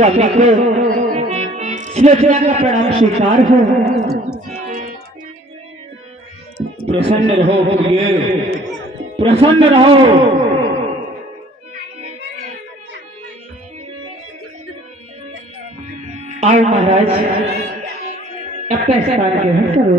स्वामी को सुलोचना का प्रणाम स्वीकार हो। प्रसन्न रहो बोलिए, प्रसन्न रहो। आओ महाराज, अपना स्थान ग्रहण करो।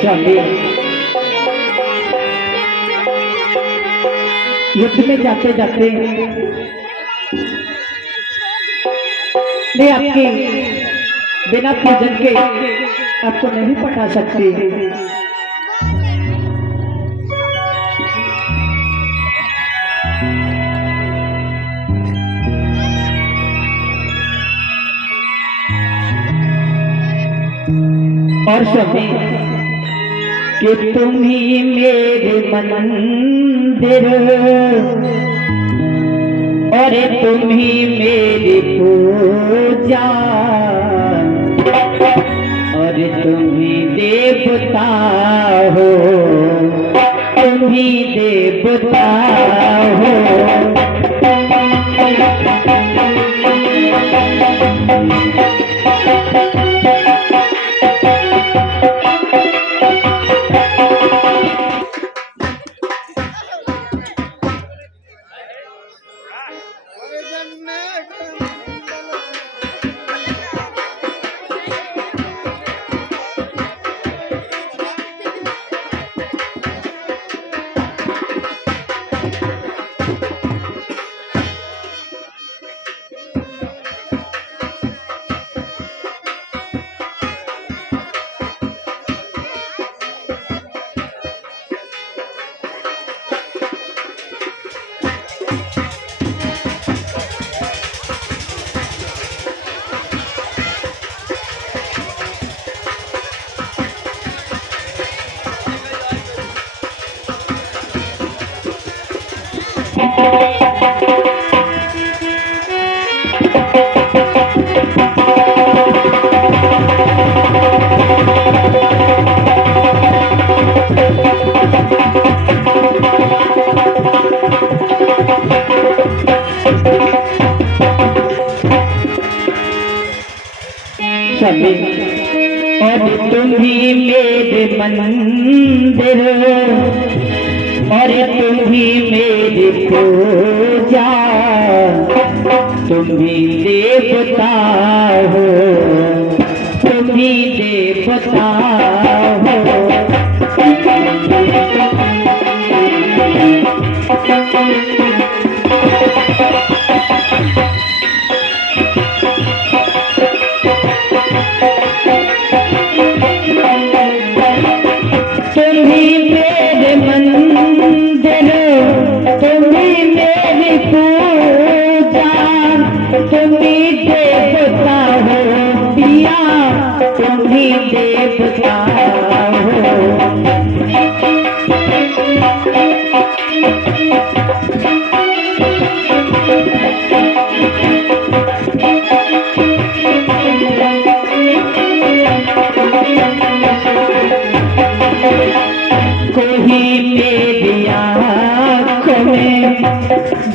स्वामी, युद्ध में जाते जाते मैं आपके बिना पूजन के आपको नहीं पटा सकती। और स्वामी कि तुम ही मेरे मंदिर और तुम ही मेरी पूजा और तुम ही देवता हो, तुम ही देवता हो। और तुम ही मेरे मंदिर और तुम ही मेरी पूजा, तुम ही देवता हो, तुम ही देवता हो।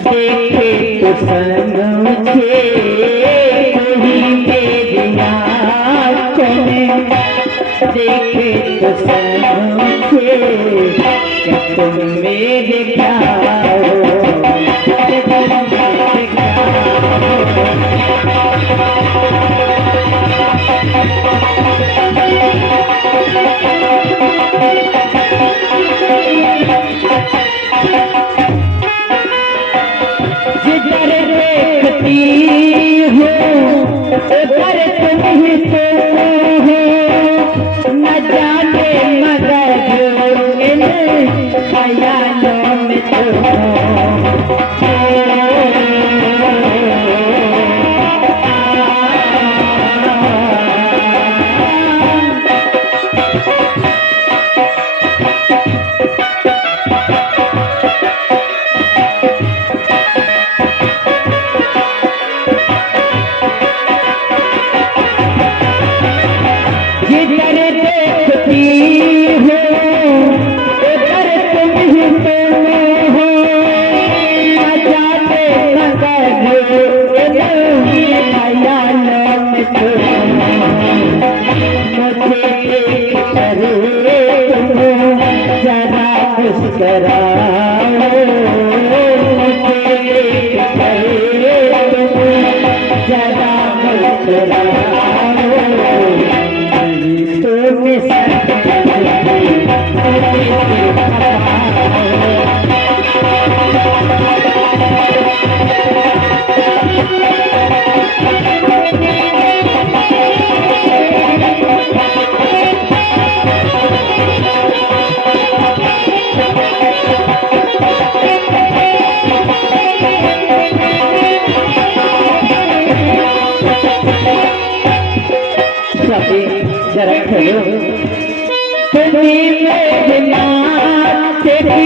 देखे तो संग मुझे कोई मेरी आँखों में, देखे तो संग मुझे क्या तुम मेरे क्या हो, उधर तुम ही तो हो, न जाने मगर इन ख्यालों में तो देखती हूँ इधर तुम ही तुम हो, न जाने कब इधर ख्यालों में तुम, मुझे देख कर तुम जरा मुस्कुराओ, मुझे देख कर तुम जरा मुस्कुराओ, तुम जरा खेलो तुम्हें मेरे तेरी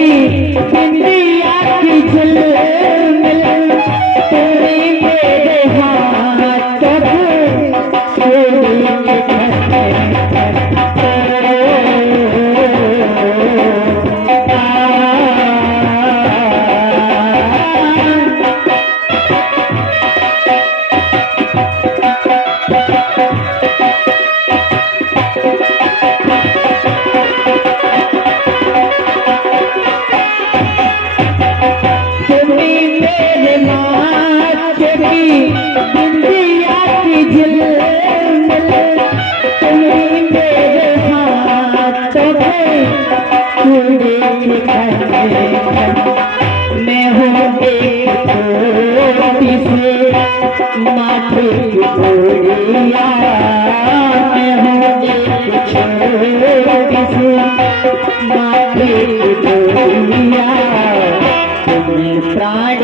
इंडिया की झिलमिल, तुम्हें मेरे हाथों मैं हूँ एक छोटी सी माथे की गोरिया, मैं हूँ एक छोटी सी माथे की गोरिया, तुम्हें प्राण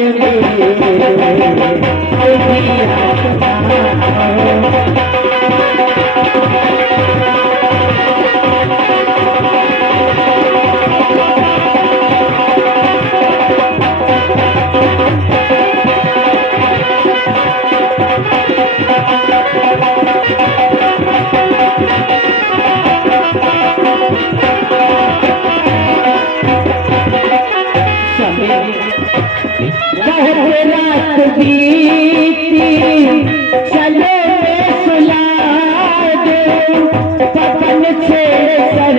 रात बीती चलो सुला दो, पवन छेड़ सर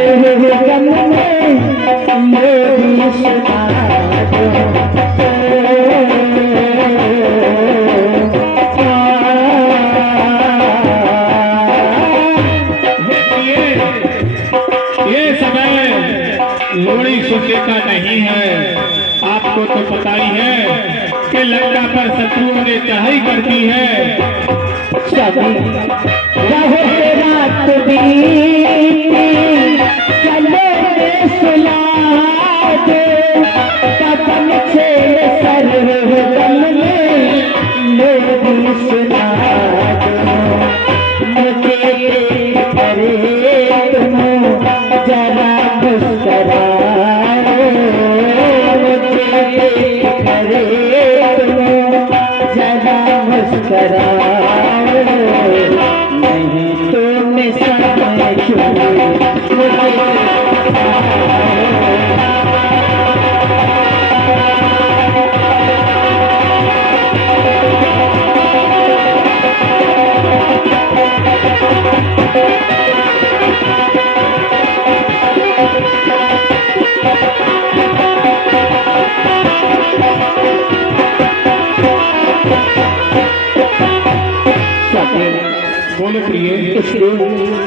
गम में मेरी सुना दो, ये समय लोड़ी सोचे का नहीं है। आपको तो पता ही है कि लंका पर शत्रुओं ने चढ़ाई कर दी है। रात बीती चलो सुला दो, पवन छेड़ सर गम में मेरी सुना दो, मुझे करे तुम जरा मुस्कुराओ, मुझे करे तुम जरा मुस्कुराओ, नहीं तो मैं समझूं बोलो प्रिय। इसलिए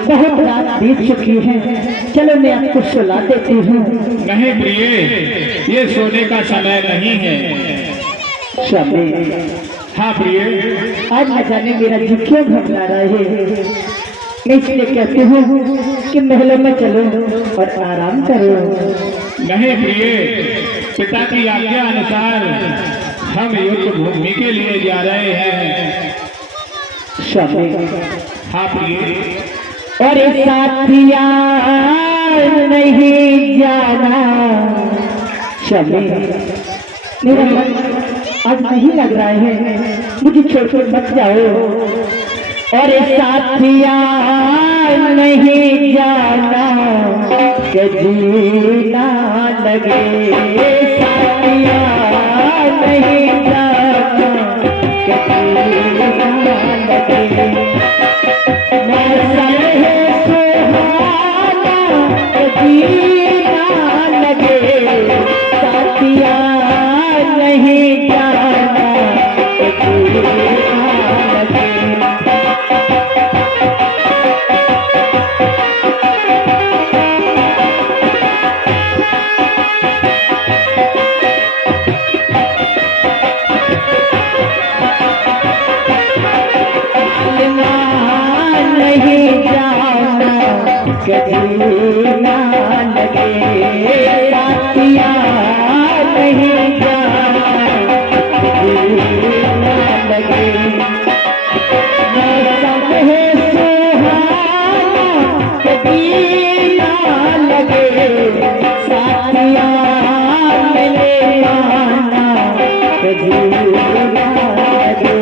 बहुत रात बीत चुकी है, चलो मैं आपको सुला देती हूँ। नहीं प्रिय, ये सोने का समय नहीं है। स्वामी हाँ प्रिय, आज न जाने मेरा जी क्यों घबरा रहा है, मैं इसलिए कहती हूँ कि महलों में चलो और आराम करो। नहीं प्रिय, पिता की आज्ञा अनुसार हम युद्ध भूमि के लिए जा रहे हैं। स्वामी हाँ प्रिय, और साथिया नहीं जाना, स्वामी मेरा मन आज नहीं लग रहा है, मुझे छोड़ कर मत जाओ। और साथिया नहीं जाना कि जीना लगे, साथिया नहीं जाना कि जीना लगे। मौसम है सुहाना कि जीना लगे, साथिया नहीं जाना कि जीना लगे। नहीं जाना कभी ना लगे, साथिया नहीं जाना कभी ना लगे। मौसम है सुहाना कभी ना लगे, साथिया मिले आना कभी ना लगे।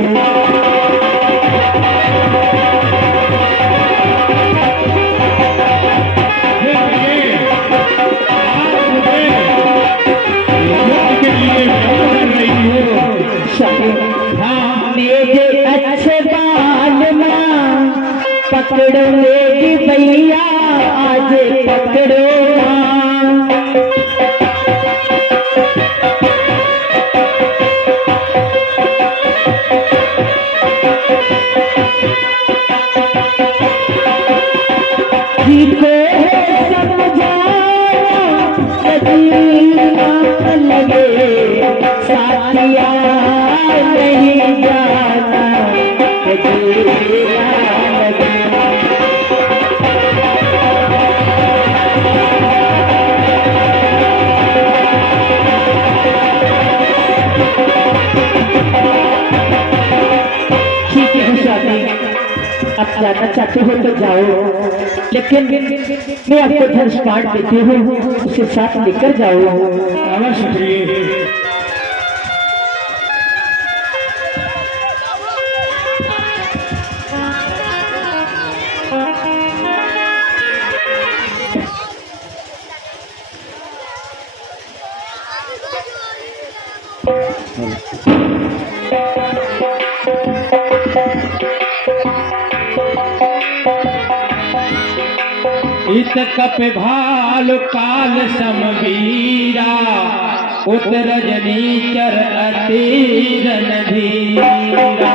मेरे अच्छे बाल माँ पकड़ो मेरी भैया, आज पकड़ो माँ। जीते समझाना लगे, साथिया नहीं जाना जीना लगे। ठीक है शादी, आप जाना चाहते हो तो जाओ, लेकिन मैं आपको धनुष बाण देती हूँ, उसे साथ लेकर जाओ। अवश्य प्रिय। इत कप भालु काल समवीरा, उत रजनीचर अतीरन धीरा।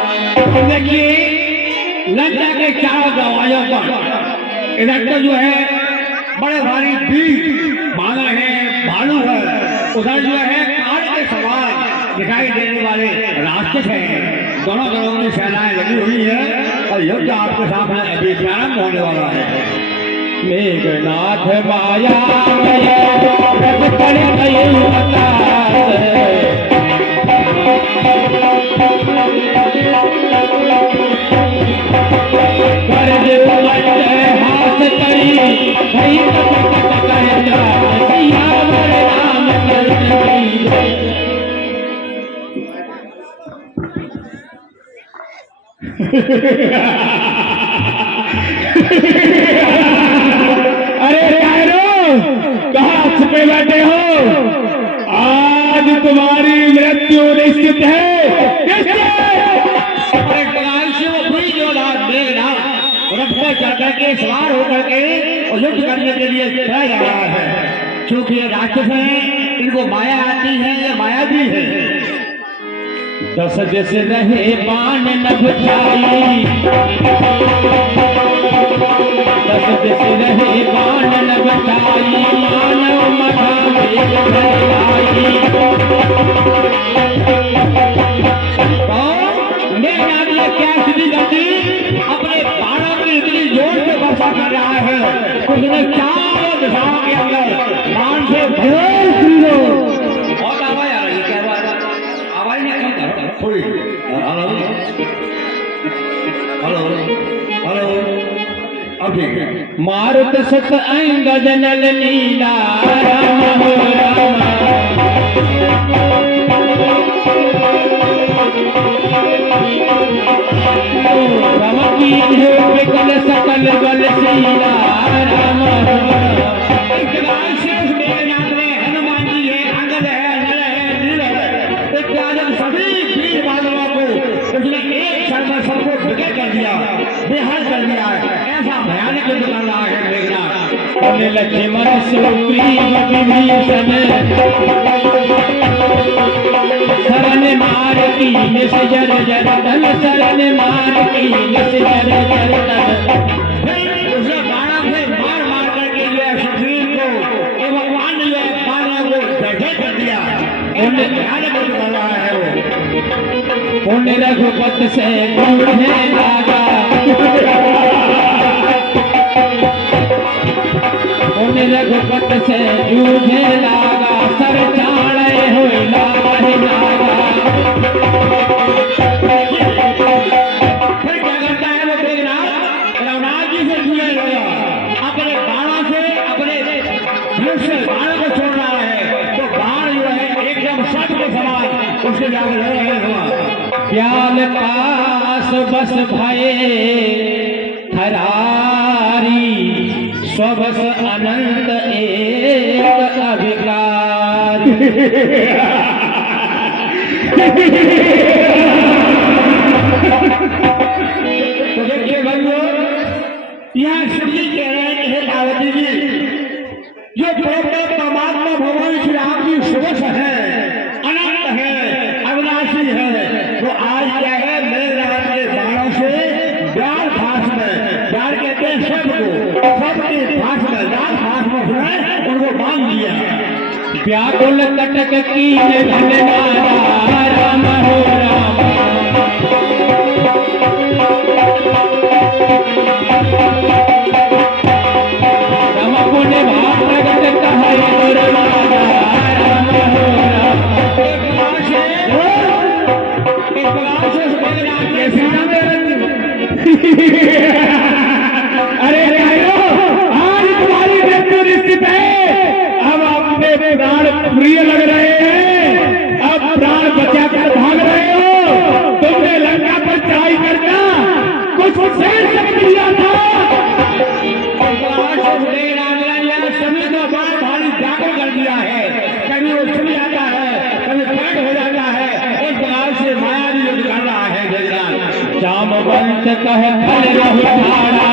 देखिए लंका के चार गवायों पर इधर तो जो है बड़े भारी बीर बानर है, भालू है, उधर जो है काल के सवार दिखाई देने वाले राक्षस हैं। दोनों दलों में सेनाएं लगी हुई है और युद्ध आपके सामने अभी प्रारंभ होने वाला है। मेघनाथ माया हाथ अरे कहाँ छुपे बैठे हो? आज तुम्हारी मृत्यु निश्चित है। चढ़कर के सवार होकर के और युद्ध करने के लिए चला जा रहा है। क्योंकि ये राक्षस हैं, इनको माया आती है, ये माया भी है। दस दिस रहे बाण नभ छाई, दस दिस रहे बाण नभ छाई, मानव मथा में घर आई। क्या स्थिति करती, अपने बाणों की इतनी जोर से वर्षा कर रहा है, उसने चारों दिशाओं के अंदर बाण से बहुत आवाज आ रही है। क्या बात है? आवाज नहीं कम थोड़ी। हेलो हेलो हेलो, अब ठीक है। मारुत सत अंगद नल लीला राम हो राम, रम की हो विकल सकल बल सीरा राम इकरार से उस मेघनाथ ने हनुमान जी है, अंगद है, नल है, नील है, इत्यादि सभी वीर बालकों को उसने एक क्षण में सबको विकल कर दिया, बेहाल कर दिया है। ऐसा भयानक युद्ध कर रहा है मेघनाथ। उन लक्ष्मण सुग्रीव विभीषण शरण मार की निस जर जर तन शरण मार की निस जर जर तन उसने बाणा से मार मार करके जो है सुग्रीव को ये भगवान ने जो है बाणा को जर्जर कर दिया। ऐसे भयानक युद्ध कर रहा है वो। उन रघुपत से बूढ़े लागा उन रघुपत से जूझे लागा सर चाणे हुए लागा नागा फिर क्या करता है वो मेघनाथ? रघुनाथ जी से जुड़े रहेगा, अपने बाणों से अपने धनुष से बाण को छोड़ रहा है, तो बाण जो है एकदम सर्प के समान उसके जाकर लड़ रहे हैं। प्याल पास बस भये खरारी स्वबस अनंत एक अभिकार तो देखिए भाइयों, यहाँ श्री जी कह रहे हैं कि हे पार्वती जी, जो परमात्मा भगवान श्री राम जी सुबस है, अनंत है, अविनाशी है, वो आज क्या है मेघनाथ के बाणों से व्याल भाष में, व्याल कहते हैं सबके भाष में, व्याल भाष में उसने उनको बांध दिया। व्याकुल कटक कीन धन नारा राम हो राम राम पुन भाव प्रगट कहे दुर्मारा राम हो राम एक प्रकार से उस मेघनाथ के सीना में अरे भाइयों, आज तुम्हारी मृत्यु निश्चित है। अब अपने प्राण प्रिय लग रहे हैं, अब प्राण बचाकर भाग रहे हो। तुमने लंका पर चढ़ाई करना कुछ शेर तक दिया था। सभी को बड़ा भारी जाकर कर दिया है, कभी वो छुप जाता है, कभी पेट हो जाता है। इस प्रकार से मायावी युद्ध कर रहा है मेघनाथ। जामवंत कह फल रहु ठाड़ा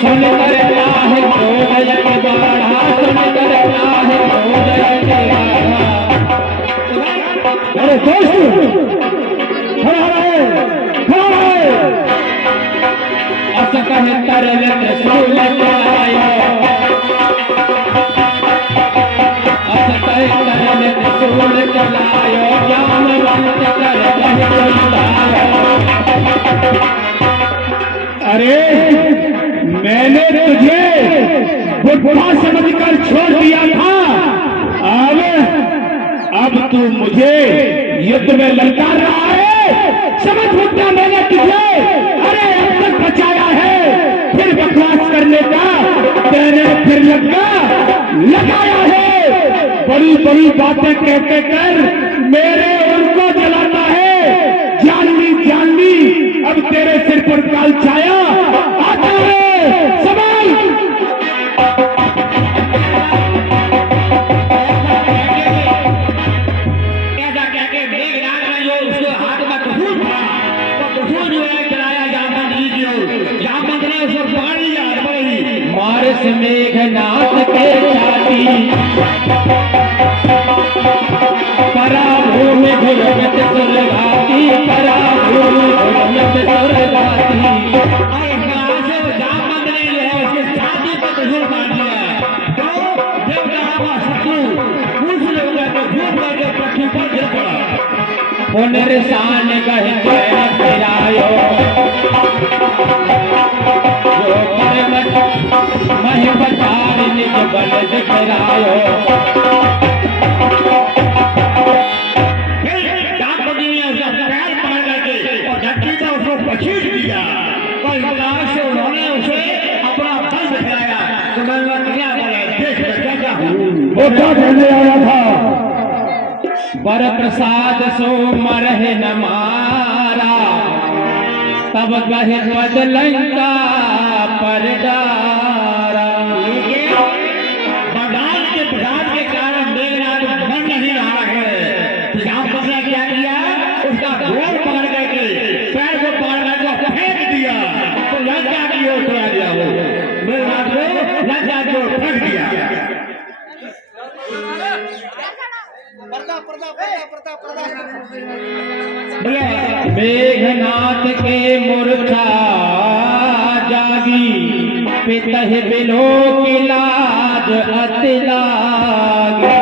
सुन कर है क्रोधयन बाढ़ा सुन कर है क्रोधयन बाढ़ा अरे दोस्त, अस कह तरल त्रिशूल चलायो अस कह तरल त्रिशूल चलायो जामवंत कर कह चलायो अरे मैंने तुझे बुढ़ा समझकर छोड़ दिया था, अब तू मुझे युद्ध में ललकार रहा है। समझ मुद्दा मैंने तुझे अरे अब तक बचाया है, फिर बकवास करने का मैंने फिर लगाया है। बड़ी बड़ी बातें कहते कर मेरे उनको जलाता है। जान ली अब तेरे सिर पर काल छाया आता है। संभाल। ऐसा कह के मेघनाथ ने जो उसके हाथ में त्रिशूल था, वो त्रिशूल जो है चलाया जामवंत जी की ओर। जामवंत ने उसे पकड़ लिया बड़ी मारस मेघनाथ के छाती पराभूमि घुरमत सुरघाती पराभूमि घुरमत सुरघाती। और इस प्रकार से जामवंत ने जो है उसके छाती पर त्रिशूल मार दिया। तो देवता का शत्रु उस लोग को झूठ करके पृथ्वी पर गिर पड़ा। पुनर्सान कह जय फिरायो जो परमत मह पठार निज बल दिखरायो। जामवंत ने उसका पैर पकड़ करके और धरती पर उसको पछीड़ दिया। और इस प्रकार से उन्होंने उसे अपना बल दिखाया। तो मैं क्या बोले देश में क्या वो क्या कहने आया था? वर प्रसाद सो मरह न मारा तब कहे पद लंका पर डारा। भगवान के प्रसाद के कारण मेघनाथ मन नहीं रहा है। रामचंद्र ने क्या किया, उसका गोर पकड़ करके पैर को पकड़ करके फेंक दिया, तो लंका की ओर चला गया। वो मेघनाथ को लंका की ओर फेंक दिया। मेघनाथ के मूर्छा जागी, पितह बिलो की लाज अति लागी।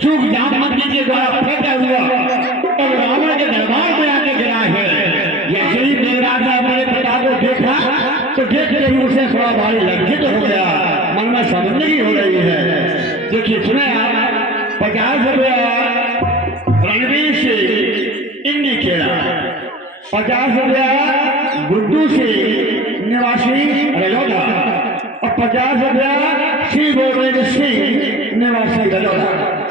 चूक जामवंती के द्वारा फेंका हुआ और रावण के दरबार में आके गिरा है। जैसे ही मेघनाथ ने अपने पिता को देखा तो देखते ही उसे थोड़ा भारी लज्जित हो गया, मन में समझने की हो रही है। देखिए सुने आप, 50 रुपया रणवीर से इंडी खेड़ा, 50 रुपया गुड्डू से निवासी रजौदा और 50 रुपया श्री गोविंद सिंह निवासी रजौदा।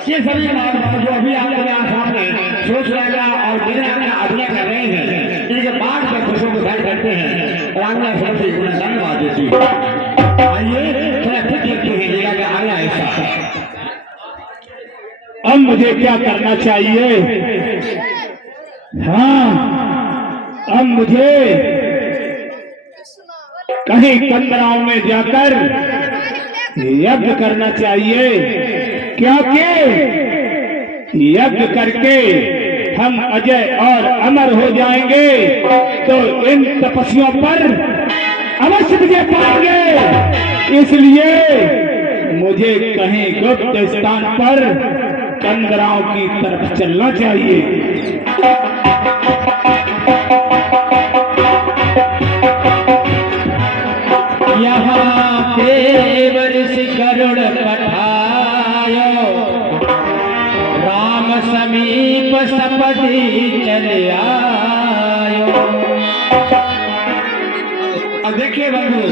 ये सभी मानव जो अभी आपके सामने सोच रहेगा और अभिनय कर रहे हैं, इनके बाद में खुशियों को भेंट करते हैं और आंगना सबसे उन्हें धन्यवाद देती है। आइए थोड़ा फिर देखते हैं लीला का आया ऐसा। अब मुझे क्या करना चाहिए? हाँ, अब मुझे कहीं कंदराओं में जाकर यज्ञ करना चाहिए, क्योंकि यज्ञ करके हम अजय और अमर हो जाएंगे तो इन तपस्वियों पर अवश्य विजय पाएंगे। इसलिए मुझे कहीं गुप्त स्थान पर कंदराओं की तरफ चलना चाहिए। यहाँ देवर गरुड़ पठायो, राम समीप सपदी चले आयो। अब देखिए बंधु,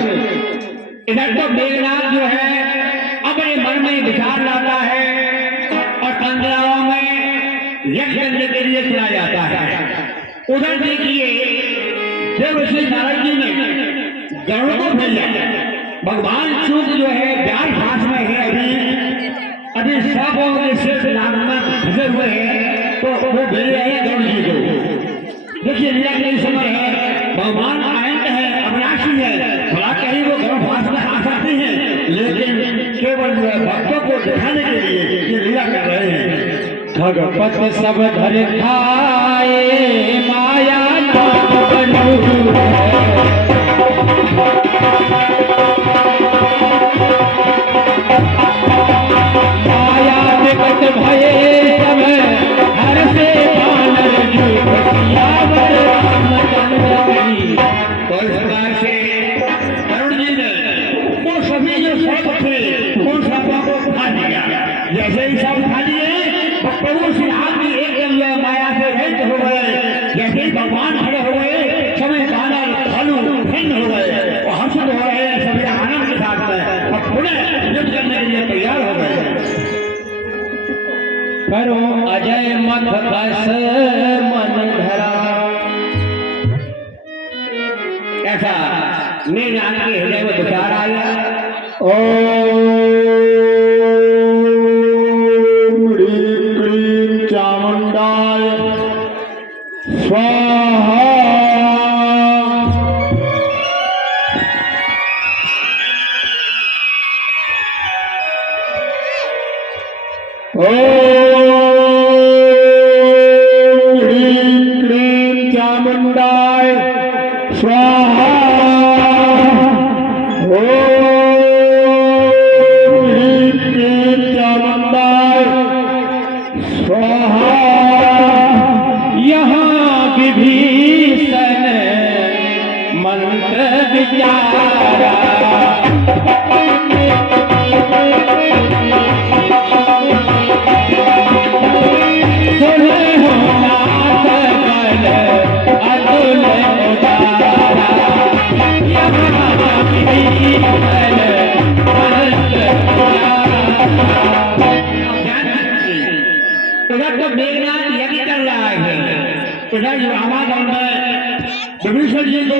इधर तो मेघनाथ जो है अपने मन में विचार लाता है और कंदराओं में यज्ञ करने के लिए चला जाता है। उधर देखिए देवर्षि नारद जी ने गरुड़ को भेजा। भगवान चूक जो है व्यास भाष में है, अभी सबों के शेष नाग में फंसे हुए हैं, तो वो भेज रहे हैं गरुड़ जी को। देखिए लीला के समय है, भगवान अनंत है, अविनाशी है, भला कहीं वो गरुड़ भाष में आ सकते हैं, लेकिन केवल भक्तों को दिखाने के लिए ये लीला कर रहे हैं। भगवत सब धर खाए, माया नाम बनू माया विकट भये सब हर से बानर रूप सियावर रामचंद्र की। तो इस प्रकार से गरुड़ जी ने वो सभी जो सर्प थे उन सर्पों को खा लिया। जैसे ही सब खा लिए तो प्रभु श्री राम जी एकदम माया से रहित हो गए। जैसे ही भगवान खड़े हो गए, सभी बानर भालू खिन्न हो गए और हर्षित हो रहे हैं सभी आनंद के साथ में, और पुनः युद्ध करने के लिए तैयार हो गए। करो अजय मत कस मन धरा। ऐसा मेघनाथ के हृदय में विचार आया। चामुंडाय स्वाहा। ह्रीं क्लीं चामुंडाय स्वाहा। ह्रीं क्लीं चामुंडाय स्वाहा। यहाँ विभीषण मंत्र विचारा, सुने हो नाथ बल अतुल उदारा। यहाँ विभीषण मंत्र उधर तो मेघनाथ यज्ञ कर रहा है, इधर जो आवाज आ रहा है विभीषण जी को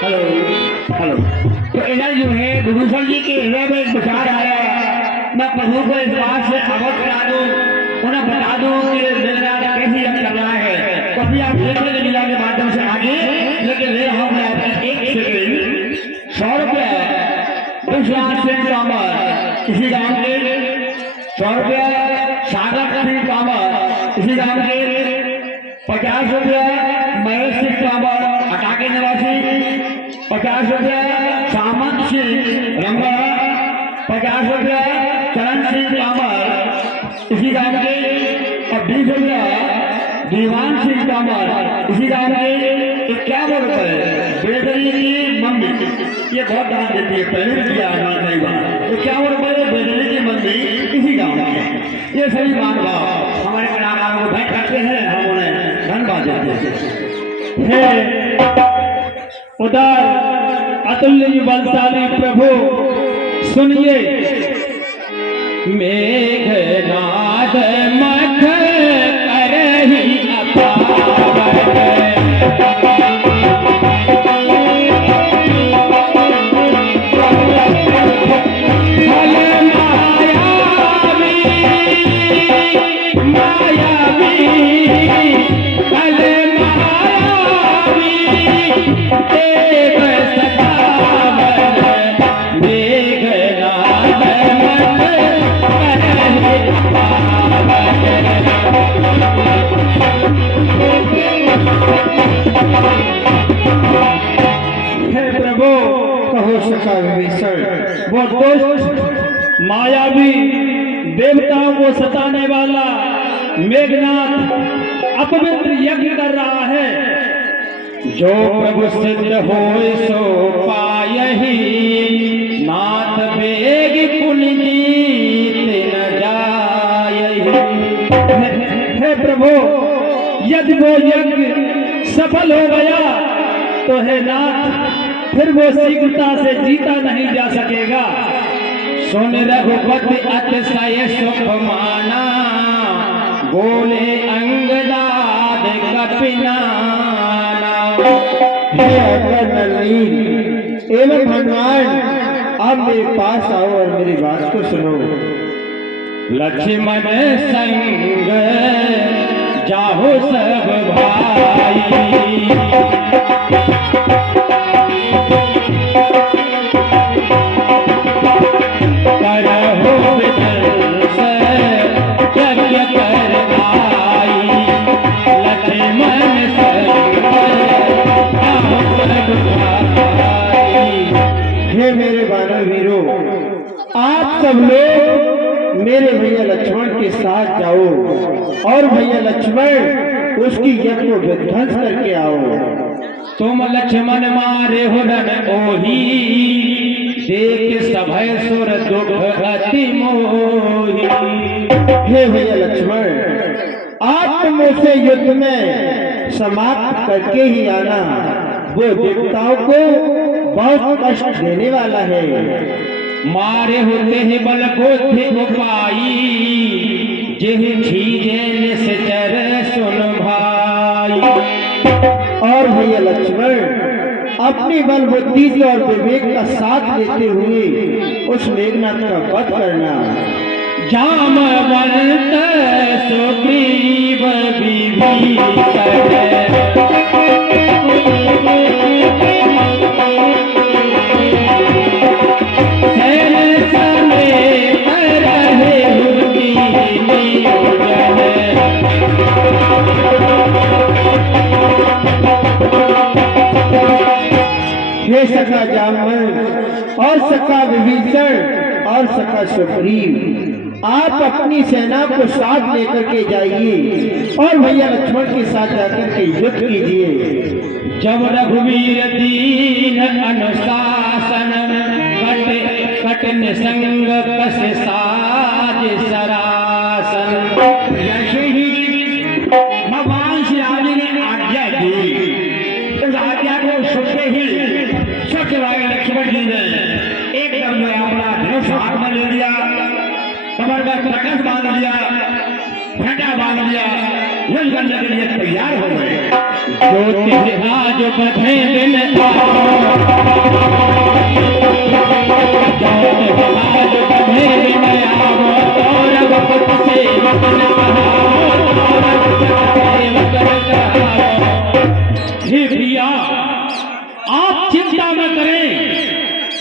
हेलो हेलो तो इधर जो है विभूषण जी के हृदय में एक विचार आया, मैं प्रभु को इस बात से अवगत करा दूं, उन्हें बता दूं कि मेरा कैसे यज्ञ कर रहा है। तो अभी आप देखेंगे लीला के माध्यम से आगे, लेकिन ले रहा हूं मैं आपका एक सेकंड 100 रुपया विश्वनाथ सिंह कामर इसी गांव के, 100 रुपया सागर सिंह कामर इसी गांव के, 50 रुपया महेश सिंह कामर अटाके निवासी, 50 रुपया सामंत सिंह रंगा, 50 रुपया चरण सिंह कामर इसी गांव के, और 20 रुपया दीवान सिंह कामर इसी गांव के। 51 रुपये बेदरी की मम्मी, ये बहुत दान देती है, पहले भी किया है कई बार। 51 रुपये बेदरी की मम्मी इसी गांव की। ये सभी मान भाव हमारे कलाकारों को भेंट करते हैं, हम उन्हें धन्यवाद देते हैं। उदार अतुल्य बलशाली प्रभु सुनिए, मेघनाद मख करहि अपार, वो दुष्ट मायावी देवताओं को सताने वाला मेघनाथ अपवित्र यज्ञ कर रहा है। जो प्रभु सिद्ध हो सो पायहि, नाथ बेग पुनि जीत न जायहि। हे प्रभु, यदि वो यज्ञ सफल हो गया तो हे नाथ फिर वो शीघ्रता से जीता नहीं जा सकेगा। सुन रघुपति अतिशय सुख माना, बोले अंगदाद कपिनाना। हे एवं भगवान, आप मेरे पास आओ और मेरी बात को सुनो। लक्ष्मण संग जाहो सब भाई, हे मेरे बानर वीरों, आप सब लोग मेरे भैया लक्ष्मण के साथ जाओ और भैया लक्ष्मण उसकी यज्ञ को विध्वंस करके आओ। तुम लक्ष्मण मारे हुरन ओही, देख सभय सुर दुख अति मोही। हे भैया लक्ष्मण, आप तुम उसे युद्ध में समाप्त करके ही आना, वो देवताओं को बहुत कष्ट देने वाला है। मारे होते हैं बल बुद्धि उपाई, जिह छीजे निश्चर सुन भाई। और भैया लक्ष्मण, अपनी बल बुद्धि से और विवेक का साथ लेते हुए उस मेघनाथ का वध करना। जामवंत सुग्रीव विभीषण, हे सखा जामवंत और सखा विभीषण और सखा सुग्रीव, आप अपनी सेना को साथ लेकर के जाइए और भैया लक्ष्मण के साथ जाकर के युद्ध कीजिए। जब रघुवीर दीन अनुशासन कठिन संग कस साज सरासन। जैसे ही भगवान श्री राम जी ने आज्ञा दी, उस आज्ञा को सुनते ही सत्यभाई लक्ष्मण जी ने एकदम जो अपना धनुष हाथ में ले लिया, कमर में प्रकाश बांध लिया, घंटा बांध लिया, युद्ध करने के लिए तैयार हो गए। ज्योतिष जो बधे बिन हे भैया, आप चिंता न करें।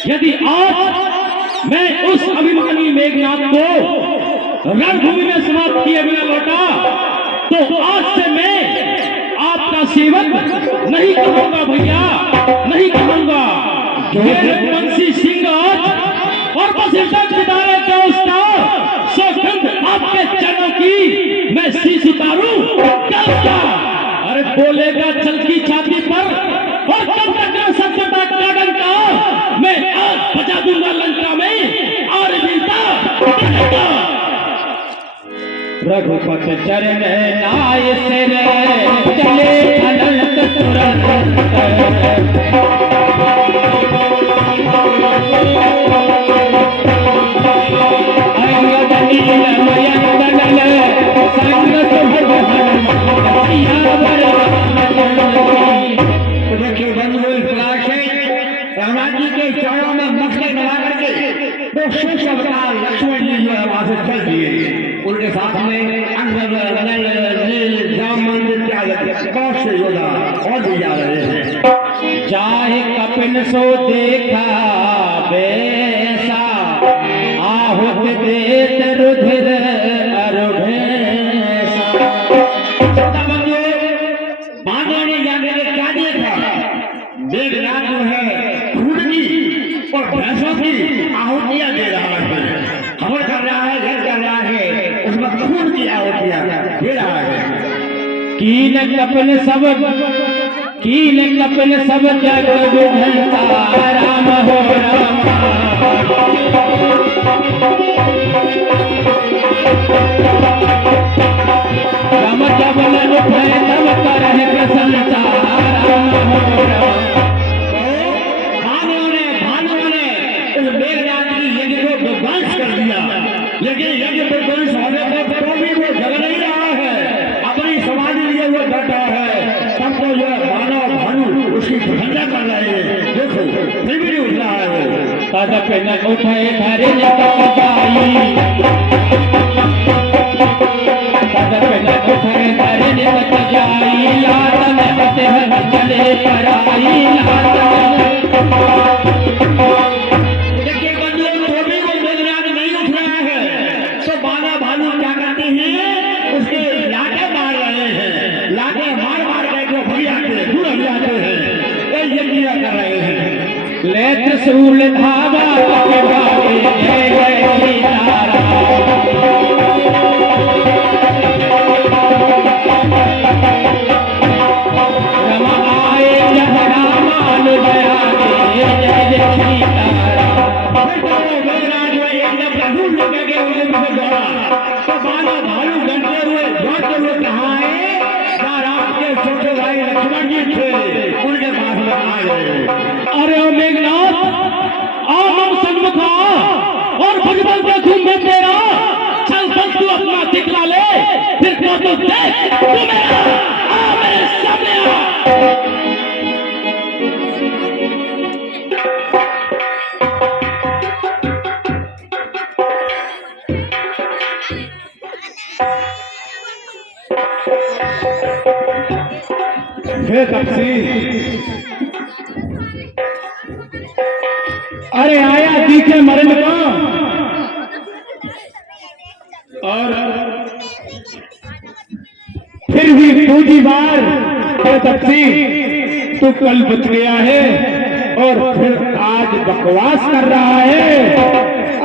यदि आज मैं उस अभिमन्यु मेघनाथ को रणभूमि में समाप्त किए बिना लौटा, तो आज से मैं आपका सेवक नहीं कहूंगा भैया, नहीं कहूंगा। रघुवंशी सिंह और वशिष्ठ पितारे का उसका सौगंध आपके चरणों की मैं शीश उतारूं क्या? अरे बोलेगा चल की छाती पर, और कब तक सत्यता का डंका मैं आज बजा दूंगा लंका में और मिलता। रघुपत चरण नाय सिर चले अनंत तुरंत। अंगद नील मयंदन संग सुभग देखिए बंधु, इस प्रकार से राम जी के चरणों में मस्तक लगा करके वो शेष अवतार लक्ष्मण जी जो है वहां से चल दिए। उनके साथ में अंगद, नल, नील, जामवंत इत्यादि बहुत से योद्धा और भी जा रहे हैं। चाहे कपिन सो देखा बेसा, आहुत देत रुधिर अरुभेसा। बांधों ने जाने के क्या देखा? मेघनाथ जो है खून की और भैंसों की आहुतियां दे रहा है, खबर कर रहा है, जज कर रहा है, उसमें खून की आहुतियां दे रहा है। कीन कपिन सब जग विधंता, राम हो राम। राम जब न उठे तब करहि प्रसन्नता, राम हो राम। भानुओं ने उस मेघनाथ की यज्ञ को विध्वंस कर दिया, लेकिन यज्ञ विध्वंस होने पर तो भी वो जग नहीं रहा है, अपनी समाधि लिए वो बैठा है। तब तो जो भानु उसकी प्रशंसा कर रहे हैं, देखो फिर भी नहीं उठ रहा है वो। तदप न उठे धरे तप जाई, तदप न उठे धरे तप जाई, लात में अतः चले पराई, लात देखिए बंधुओं, तो भी वो मेघनाथ नहीं उठ रहा है, तो बाला भालू क्या करते हैं, उसके लाटे मार रहे हैं, लाटे मार के जो भगाते दूर हो जाते हैं, यज्ञ कर रहे हैं। ले त्रिशूल धावा के बागे जय जय सीताराम। रमा आए जहाँ रामान दया के जय जय सीताराम। मेघनाथ जो एकदम प्रभु लेकर के उनके पीछे दौड़ा, तो बाला भालू गंजते हुए दौड़ते हुए कहाँ आए? राम के छोटे भाई लक्ष्मण जी थे, उनके पास में आ गए। अरे ओ मेघनाथ, आओ सन्मुख और भगवान का खून में तेरा, चल बस तू अपना दिखला ले, फिर तो तू देख तू मेरा, आ मेरे सामने आ। हे तपसी, अरे आया दिखे मरण को, और फिर भी दूसरी बार हे तपसी तू कल बच गया है और फिर आज बकवास कर रहा है।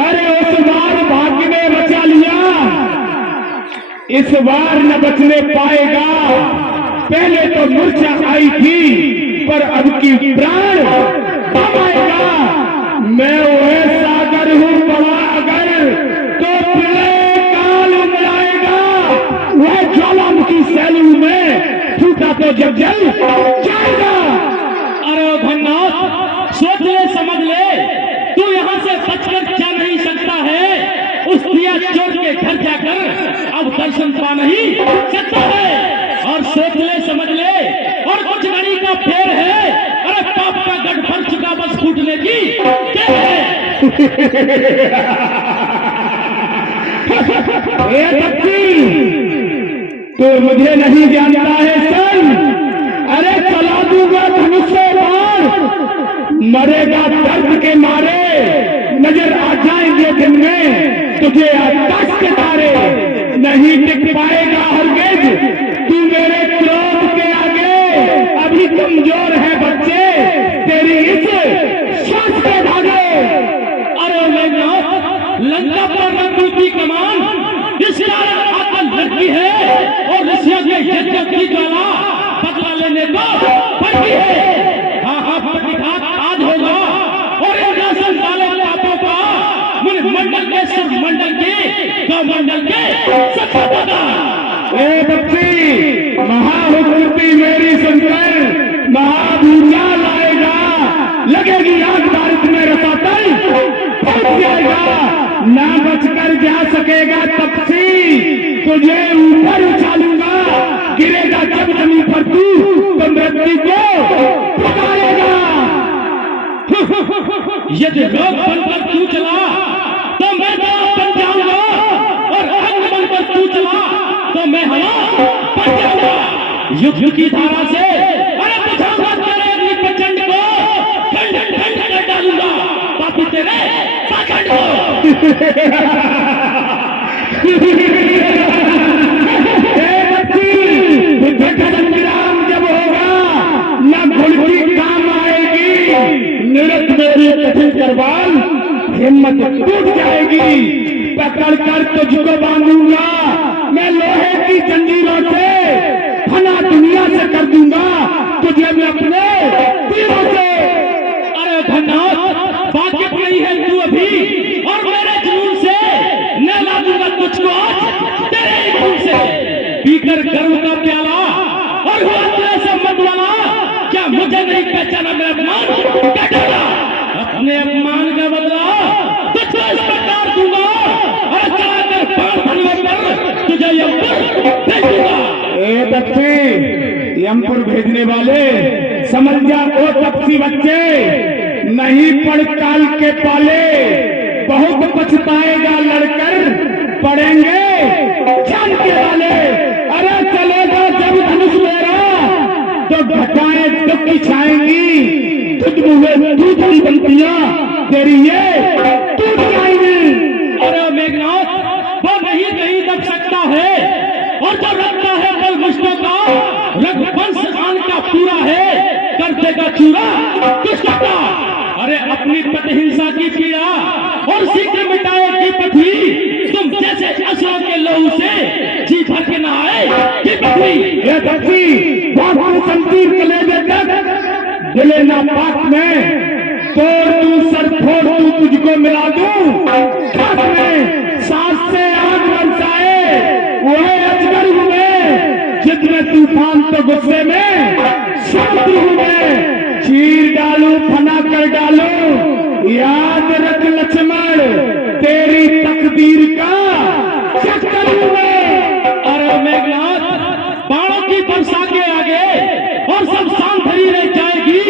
अरे उस बार भाग्य ने बचा लिया, इस बार न बचने पाएगा। पहले तो मूर्छा आई थी, पर अब की प्राण पाएगा। मैं वह सागर हूँ बड़ा अगर तो प्रलय काल मिलाएगा। वह ज्वालामुखी सैलू में फूटा तो जब जल जाएगा। अरे भन्नाथ, सोच ले, समझ ले, तू यहाँ से बचकर जा नहीं सकता है। उस दिया चोर के घर जाकर अब दर्शन पा नहीं सकता है। और सोच ले, समझ ले, और कुछ घड़ी का फेर है। अरे पाप का गढ़ भर चुका, बस फूटने की देर है। तो मुझे नहीं जानता है सन। अरे चला दूंगा धनुष से बाण, मरेगा दर्द के मारे। नजर आ जाएंगे दिन में तुझे आकाश के तारे। नहीं टिक पाएगा हरगिज तू मेरे क्रोध के आगे। अभी कमजोर है बच्चे तेरी इस श्वास के धागे। अरे मेघनाथ, लंका पर रघु की कमान इस कारण आकर लड़की है। और ऋषियों के यज्ञ की ज्वाला बदला लेने को बढ़ती है। हाँ हाँ, प्रतिघात आज होगा और ये राशन वाले पापों का मंडल के सब मंडल के मंडल के सब होगा। ए बच्ची, महाहुक्मती मेरी शंकर महाभूचाल आएगा। लगेगी आग भारत में रसातल फट जाएगा। ना बचकर जा सकेगा तपसी, तुझे ऊपर उछालूंगा। गिरेगा जब जमीन पर तू तो मृत्यु को पुकारेगा। यदि लोग बनकर तू चला तो मैं दाव बन जाऊंगा। और अग्नि बनकर तू चला तो मैं हवा बन जाऊंगा। युद्ध की धारा से अरे बुझाऊंगा तेरे अग्नि प्रचंड को। खंड खंड कर डालूंगा पापी तेरे पाखंड को। संग्राम जब होगा न घुड़की काम आएगी। निरत मेरी कठिन करवाल हिम्मत टूट जाएगी। पकड़ कर तुझको बांधूंगा मैं लोहे की जंजीरों से। फना दुनिया से कर दूंगा तुझे मैं अपने तीरों से। अरे भन्नाथ, वाकिफ नहीं है तू अभी और मेरे जुनून से। नहला दूंगा तुझको आज तेरे ही खून से। पीकर गर्व का प्याला और हुआ तेरे से मतवाला। क्या मुझे नहीं पहचाना मेरा अपमान क्या डाला? अपने अपमान का बदला तुझको इस प्रकार दूंगा। और चला कर पांच धनवे पर तुझे यमपुर भेज दूंगा। ए बच्चे, यमपुर भेजने वाले समझ जा ओ तपसी बच्चे। नहीं पड़ काल के पाले बहुत पछताएगा लड़कर पड़ेंगे जान के वाले। अरे चलेगा जब धनुष मेरा तो घटाएं दुख की छाएंगी। तुझ मुझे दूध की बंतियां तेरी ये टूट जाएंगी। अरे मेघनाथ, वो नहीं कहीं दब सकता है। और जो रखता है बल मुश्तों का रघुवंश आन का पूरा है। कर देगा चूरा दुष्टों का। अरे अपनी प्रतिहिंसा की पीड़ा और शीघ्र मिटाएगी पृथ्वी। तुम जैसे असुरों के लहू से जी भर के नहाए ये पृथ्वी। शमशीर कलेजे तक दिले ना पाक में तोड़ तू सर फोड़ तू तुझको मिला दूं। साथ में सांस से आग बरसाए वह अजगर हुए। जितने तूफान तो गुस्से में समुद्र हुए। चीर डालू फना कर डालू याद रख लक्ष्मण तेरी तकदीर का चक्कर हुए। अरे मेघनाथ, बाणों की वर्षा के आगे और सब शांत धरी रह जाएगी।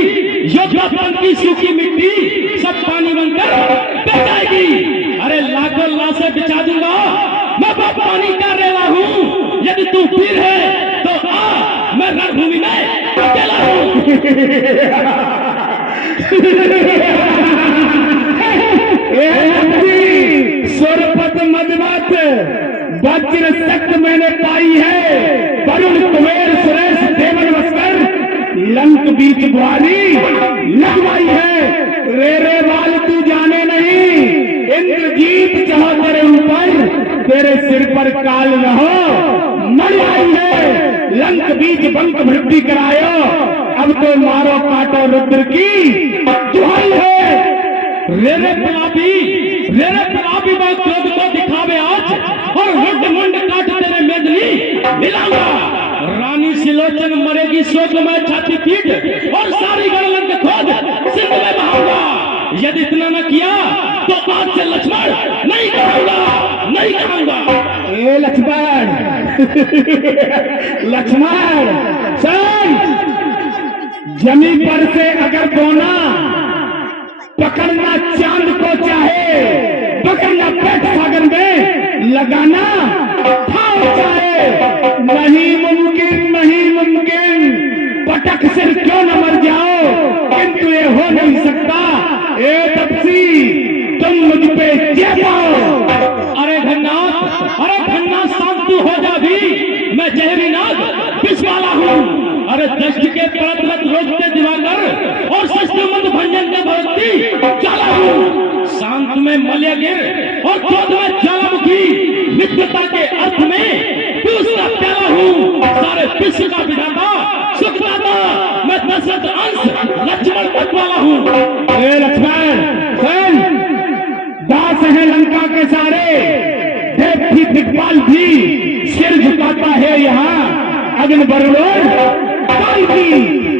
योद्धापन की सूखी मिट्टी सब पानी बनकर बह जाएगी। अरे लाखों लाशें बिछा दूंगा मैं पानी का रेला हूँ। यदि तू वीर है तो आ, मैं रणभूमि में अकेला हूँ। स्वरपत मदमत वज्र शक्त मैंने पाई है। वरुण कुबेर सुरेश देवन वस्कर लंक बीच बुआरी लगवाई है। रे बाल तू जाने नहीं इंद्रजीत चाह तेरे ऊपर तेरे सिर पर काल रहो मर आई है। लंक बीच बंक वृद्धि करायो अब तो मारो काटो रुद्र की दुहाई है। रेरे प्रलापी बात क्रोध को दिखावे आज, और रुद्र मुंड काट तेरे मेदनी मिलाऊंगा। रानी सिलोचन मरेगी शोक में छाती पीट, और सारी गणलंक खोद सिंध में बहाऊंगा। यदि इतना न किया तो आज से लक्ष्मण नहीं कहूंगा। ए लक्ष्मण लक्ष्मण सुन, जमी पर से अगर बोना पकड़ना चांद को चाहे, पकड़ना पेट सागर में लगाना ठाव चाहे, नहीं मुमकिन पटक सिर क्यों न मर जाओ, किंतु ये हो नहीं सकता। ए तपसी तुम मुझ पे चेताओ। अरे घन्नाथ शांत तू हो जा भी, मैं जहरीनाग पिछवाला हूँ। अरे दृष्टि के परत रोकते दिवाकर, और शस्त्रमत भंजन के भक्ति चला हूँ। शांत में मलयगिर और क्रोध में ज्वालामुखी, मित्रता के अर्थ में तू उसका प्याला हूँ। सारे विश्व का विधाता सुखदाता, मैं दशरथ अंश लक्ष्मण तत्वाला हूँ। ए लक्ष्मण सुन, दास है लंका के सारे, देव भी दिग्पाल भी सिर झुकाता है यहाँ। अग्नि वरुण काल भी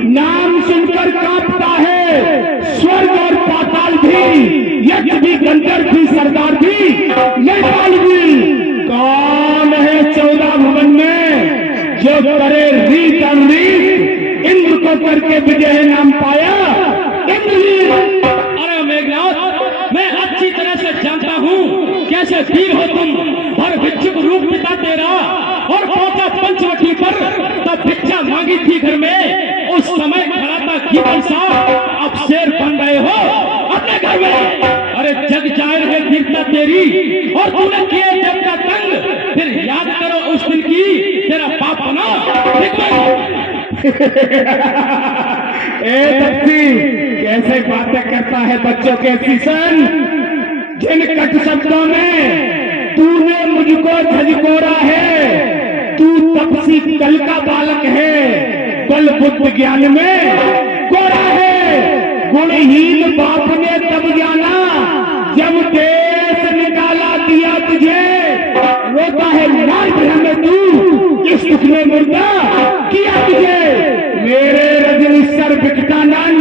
नाम सुनकर कांपता है, स्वर्ग और पाताल भी, यज्ञ भी, गंधर्व भी, सरदार भी, नेपाल भी। कौन है 14 भुवन में जो करे रीत अनरीत, इंद्र को करके विजय नाम पाया इंद्रवीर। अरे मेघनाथ, मैं अच्छी तरह से जानता हूँ कैसे वीर हो तुम। भर भिक्षुक रूप पिता तेरा, और पहुंचा पंचवटी पर तब भिक्षा मांगी थी घर में, उस समय खड़ा था कीर्तन सा, अब शेर बन रहे हो अपने घर में। अरे जग जाहिर है वीरता तेरी, और तूने किए जब का तंग, फिर याद करो उस दिन की तेरा पाप बना ए तपसी, कैसे बातें करता है बच्चों के सीसन। जिन कट शब्दों में तूने मुझको झकझोरा है, तू तपसी कल का बालक है, बल बुद्ध ज्ञान में गोरा है। गुणहीन बाप ने तब जाना जब देश निकाला दिया तुझे, रोता है लाल ग्रह में तू, इस दुख में मुर्दा किया तुझे। मेरे रजनीश्वर विकटानंद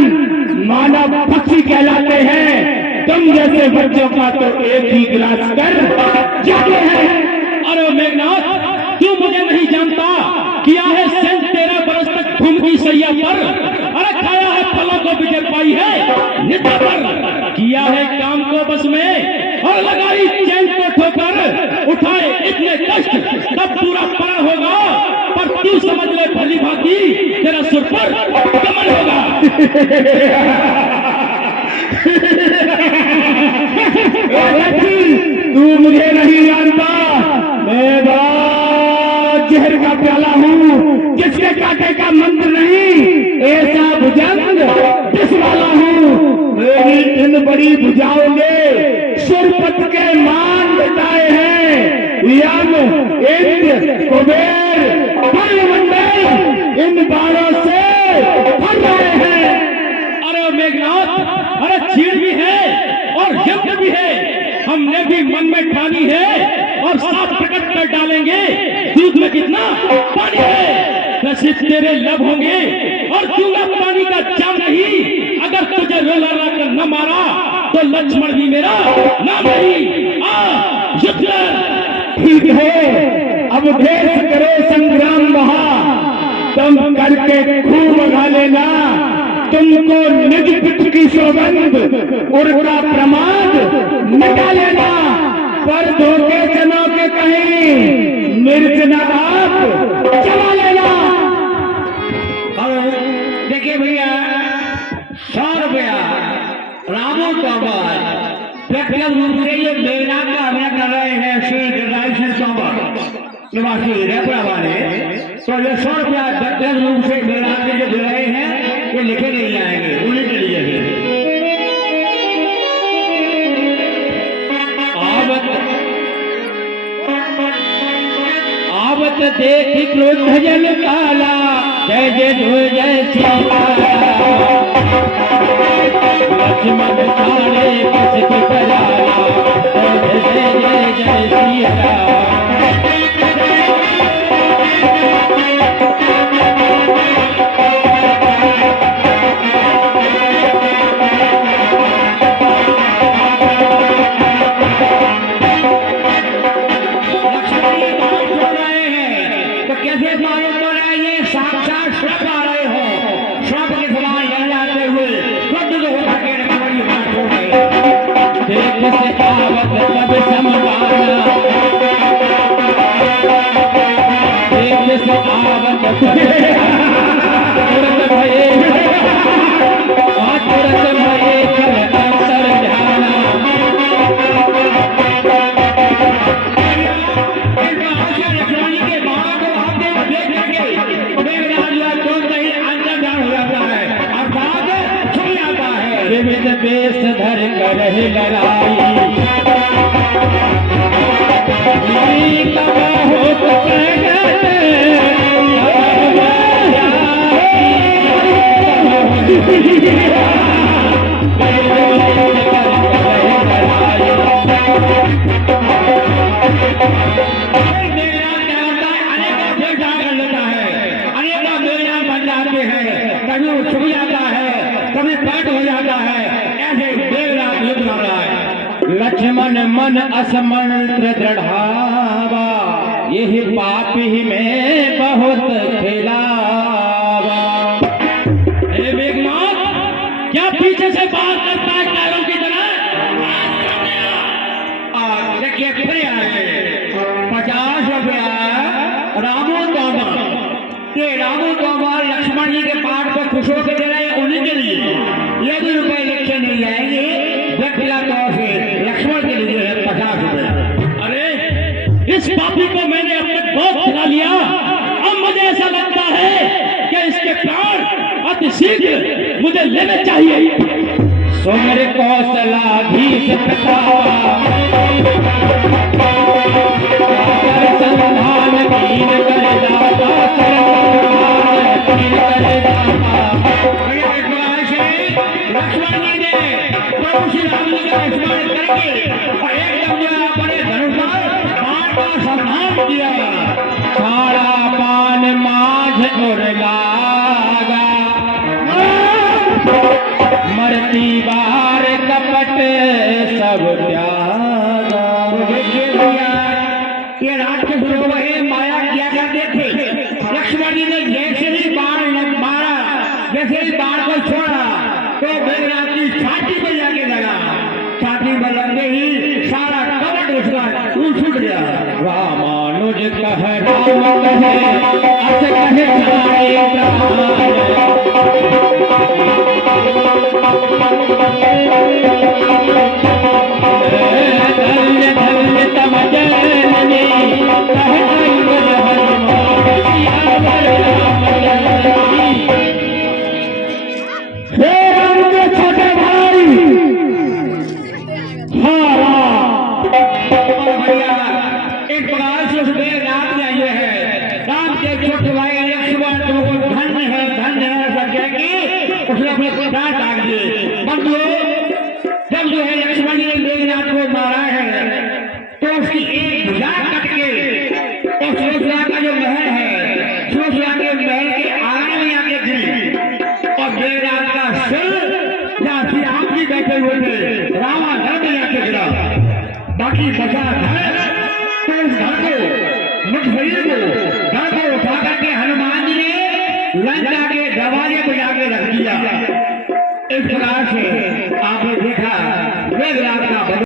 मानव पक्षी कहलाते हैं, तुम जैसे बच्चों का तो एक ही गिलास कर जाते हैं। अरे मेघनाथ, तू मुझे नहीं जानता, किया है सेंध 13 बरस तक घूम की सैया पर। अरे खाया है फलों को विजय पाई है निद्रा पर, किया है काम को बस में, और लगाई चैन को ठोकर, उठाए इतने कष्ट तब पूरा पड़ा होगा। पर तू समझ ले भली भांति, तेरा सुर पर कमल होगा। तू मुझे नहीं जानता, मैं बड़ा जहर का प्याला हूँ, जिसके कांटे का मंत्र नहीं, ऐसा भुजंग जिस वाला हूँ। मेरी इन बड़ी भुजाओं ने सुरपत के मान बताए हैं, यम इंद्र कुबेर मंडल इन बाणों से भर रहे हैं। अरे मेघनाथ, अरे चीड़ भी है और यज्ञ भी है, हमने भी मन में ठानी है, और साफ प्रकट कर डालेंगे दूध में कितना पानी है। दसित तेरे लब होंगे और दूंगा पानी का जाम नहीं, अगर तुझे रोला कर न मारा तो लक्ष्मण भी मेरा नाम नहीं। आ युद्ध ठीक है, अब देश करे संग्राम वहा, तुम करके खूब गा लेना, तुमको निज पिता की सौगंध उड़ता प्रमाद मिटा लेना। पर धोखे जनों के कहीं मिर्च न आप चला लेना। और देखिए भैया, 100 रुपया रामू तोमर व्यक्तिगत रूप से ये मेघनाथ का अभिनय कर रहे हैं श्री जगदाई सिंह तोमर निवासी रेपरा वाले। तो ये 100 रुपया व्यक्तिगत रूप से मेघनाथ के जो दे रहे हैं, ये लिखे नहीं आएंगे, उन्हीं के लिए। आवत देख क्रोध जल काला, जय जय जय सीता लक्ष्मण सारे बस के कराया जय जय जय सीता से आवत तब समगाना देख से आवत तुरंत भये तुरंत भये चल अंतर जाना लक्ष्मण के बाबा को आपने देख करके मेघराज तुरंत ही अंतर ध्यान हो जाता है अर्थात छुप जाता है। विविध वेश धर कर लड़ाई लक्ष्मण मन असमंत्र दृढ़ावा यही पापी में बहुत खिलावा। हे मेघनाथ, क्या पीछे से बात करता है टायरों की तरह? देखिए फिर आए 50 रुपया रामू तोमर, ये रामू तोमर लक्ष्मण जी के पाठ पर खुश होकर दे रहे हैं उन्हीं के लिए। ये भी रुपए लिखे नहीं जाएंगे व्यक्तिगत तौर से लक्ष्मण के लिए है 50 रुपया। अरे इस पापी को मैंने अब तक बहुत खिला लिया, अब मुझे ऐसा लगता है कि इसके प्राण अति शीघ्र मुझे लेने चाहिए। सुमर कौशलाधीश प्रतापा संधान कीन कर दाता लक्ष्मण जी ने प्रभु श्री राम जी का स्मरण करके और एकदम जो अपने धनुष बाण का सम्मान किया। खाड़ा पान माझ उड़ लागा मरती बार कपट सब त्यागा। ये राक्षस लोग माया किया करते थे। लक्ष्मण जी ने जैसे ही बाण मारा, जैसे ही बाण को छोड़ा तो मेघनाथ की छाती पर जाके लगा। छाती पर लगते ही सारा कपट उसका छूट गया। रामानुज कह राम कहे अस कहे जाए प्राण धन्य धन्य तम जननी कह हनुमान सियावर रामचंद्र हे राम के छोटे भाई, एक प्रकार से उसमें राम ने ये है राम के छोटे भाई लक्ष्मण तुमको धन्य है सब कह के उसने अपने प्राण त्याग दिए। बंधुओं, जब जो है लक्ष्मण जी ने मेघनाथ को मारा है तो उसकी एक भुजा कट के और सुरक्षा का जो महल है, सुरक्षा के महल के आंगन में आके गिरी और मेघनाथ का सिर जहाँ श्री राम जी बैठे हुए थे रामा घर में आके गिरा। बाकी बचा घर तो उस घर को मुठभेड़ को घर को उठा करके हनुमान जी ने लंका के दरवाजे पर जाके रख दिया। इस प्रकार से आपने देखा मेघनाथ का